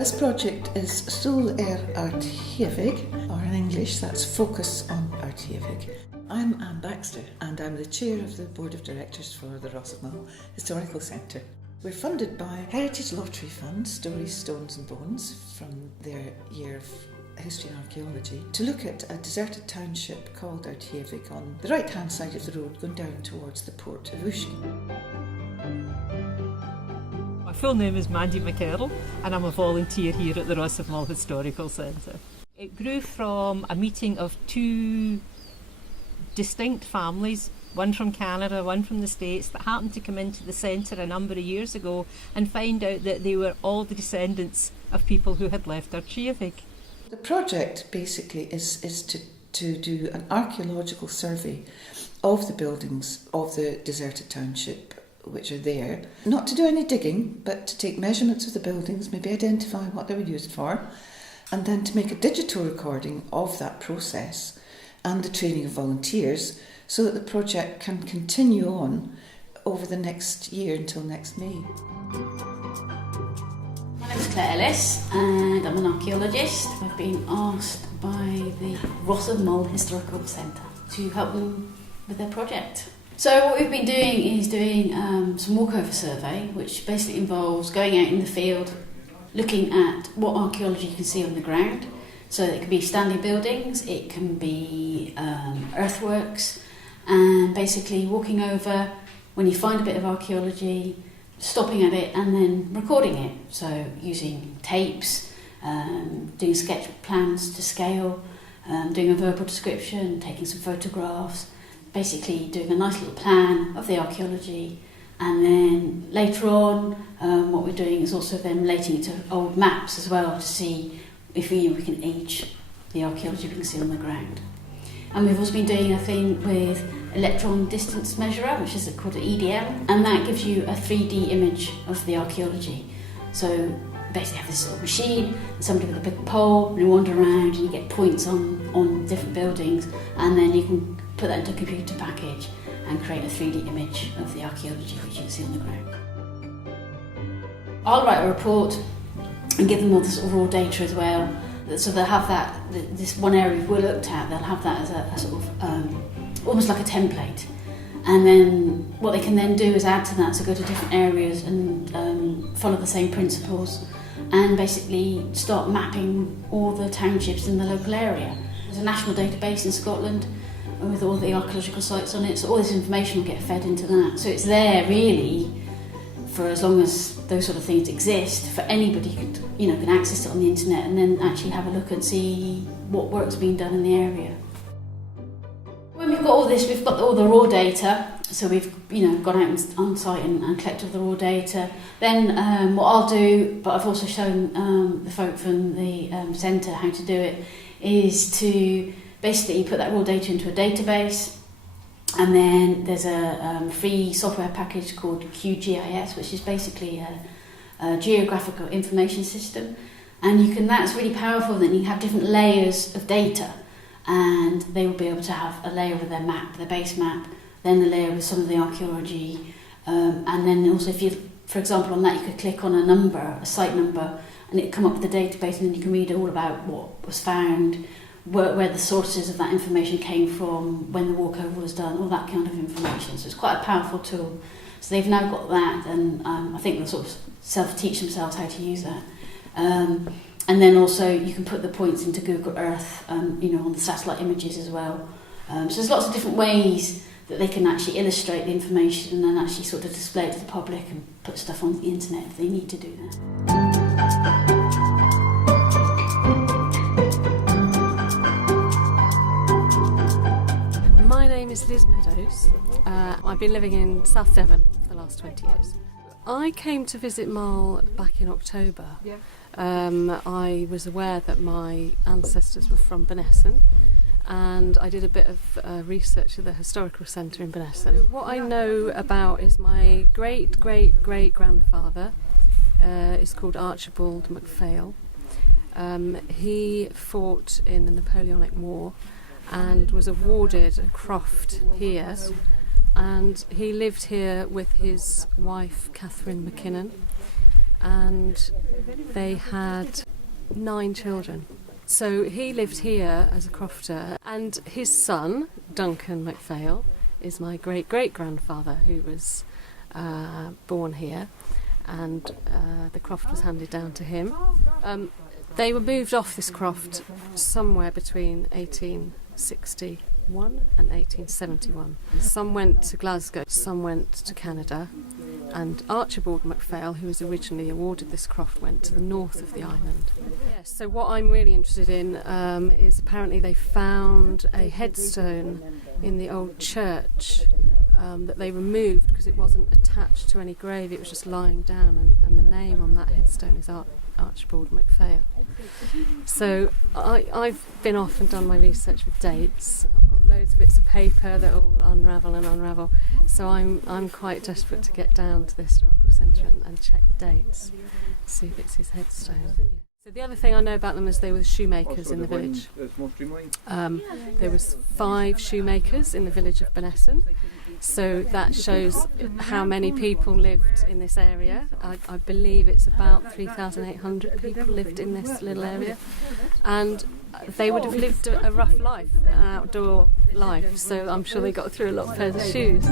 This project is Sùil Air Ardchiavaig, or in English that's Focus on Ardchiavaig. I'm Anne Baxter and I'm the chair of the Board of Directors for the Mull Historical Centre. We're funded by Heritage Lottery Fund, Stories, Stones and Bones, from their year of History and Archaeology, to look at a deserted township called Ardchiavaig on the right hand side of the road going down towards the port of Ushki. My full name is Maggie McCarroll and I'm a volunteer here at the Mull Historical Centre. It grew from a meeting of two distinct families, one from Canada, one from the States, that happened to come into the centre a number of years ago and find out that they were all the descendants of people who had left Ardchiavaig. The project basically is to do an archaeological survey of the buildings of the deserted township which are there. Not to do any digging, but to take measurements of the buildings, maybe identify what they were used for, and then to make a digital recording of that process and the training of volunteers so that the project can continue on over the next year until next May. My name is Claire Ellis and I'm an archaeologist. I've been asked by the Mull Historical Centre to help them with their project. So what we've been doing is doing some walkover survey, which basically involves going out in the field, looking at what archaeology you can see on the ground. So it can be standing buildings, it can be earthworks, and basically walking over when you find a bit of archaeology, stopping at it and then recording it. So using tapes, doing sketch plans to scale, doing a verbal description, taking some photographs, basically doing a nice little plan of the archaeology. And then later on, what we're doing is also then relating it to old maps as well to see if we can age the archaeology we can see on the ground. And we've also been doing a thing with electron distance measurer, which is called an EDM, and that gives you a 3D image of the archaeology. So basically you have this little machine, and somebody with a big pole, and you wander around and you get points on different buildings, and then you can put that into a computer package and create a 3D image of the archaeology which you can see on the ground. I'll write a report and give them all the sort of raw data as well. So they'll have that, this one area we looked at, they'll have that as a sort of, almost like a template. And then what they can then do is add to that, so go to different areas and follow the same principles and basically start mapping all the townships in the local area. There's a national database in Scotland with all the archaeological sites on it, so all this information will get fed into that. So it's there really for as long as those sort of things exist, for anybody who can access it on the internet and then actually have a look and see what work's being done in the area. When we've got all this, we've got all the raw data, so we've gone out on site and collected the raw data. Then what I'll do, but I've also shown the folk from the centre how to do it, is to basically put that raw data into a database. And then there's a free software package called QGIS, which is basically a geographical information system. And that's really powerful. Then you have different layers of data, and they will be able to have a layer with their map, their base map, then a layer with some of the archaeology. And then also if you, for example, on that you could click on a number, a site number, and it'd come up with the database, and then you can read all about what was found, where the sources of that information came from, when the walkover was done, all that kind of information. So it's quite a powerful tool. So they've now got that, and I think they'll sort of self-teach themselves how to use that. And then also you can put the points into Google Earth, on the satellite images as well. So there's lots of different ways that they can actually illustrate the information and then actually sort of display it to the public and put stuff on the internet if they need to do that. My name is Liz Meadows. I've been living in South Devon for the last 20 years. I came to visit Mull back in October. Yeah. I was aware that my ancestors were from Benesson, and I did a bit of research at the Historical Centre in Benesson. What I know about is my great-great-great-grandfather is called Archibald MacPhail. He fought in the Napoleonic War and was awarded a croft here, and he lived here with his wife Catherine McKinnon, and they had 9 children. So he lived here as a crofter, and his son, Duncan MacPhail, is my great-great-grandfather, who was born here, and the croft was handed down to him. They were moved off this croft somewhere between 1861 and 1871. Some went to Glasgow, some went to Canada, and Archibald MacPhail, who was originally awarded this croft, went to the north of the island. Yes, so what I'm really interested in is apparently they found a headstone in the old church that they removed because it wasn't attached to any grave, it was just lying down, and the name on that headstone is Archibald MacPhail. So I've been off and done my research with dates. I've got loads of bits of paper that all unravel, so I'm quite desperate to get down to the historical centre and check the dates, see if it's his headstone. So the other thing I know about them is they were shoemakers in the village. There was 5 shoemakers in the village of Benesson, so that shows how many people lived in this area. I believe it's about 3,800 people lived in this little area, and they would have lived a rough life, an outdoor life, so I'm sure they got through a lot of pairs of shoes.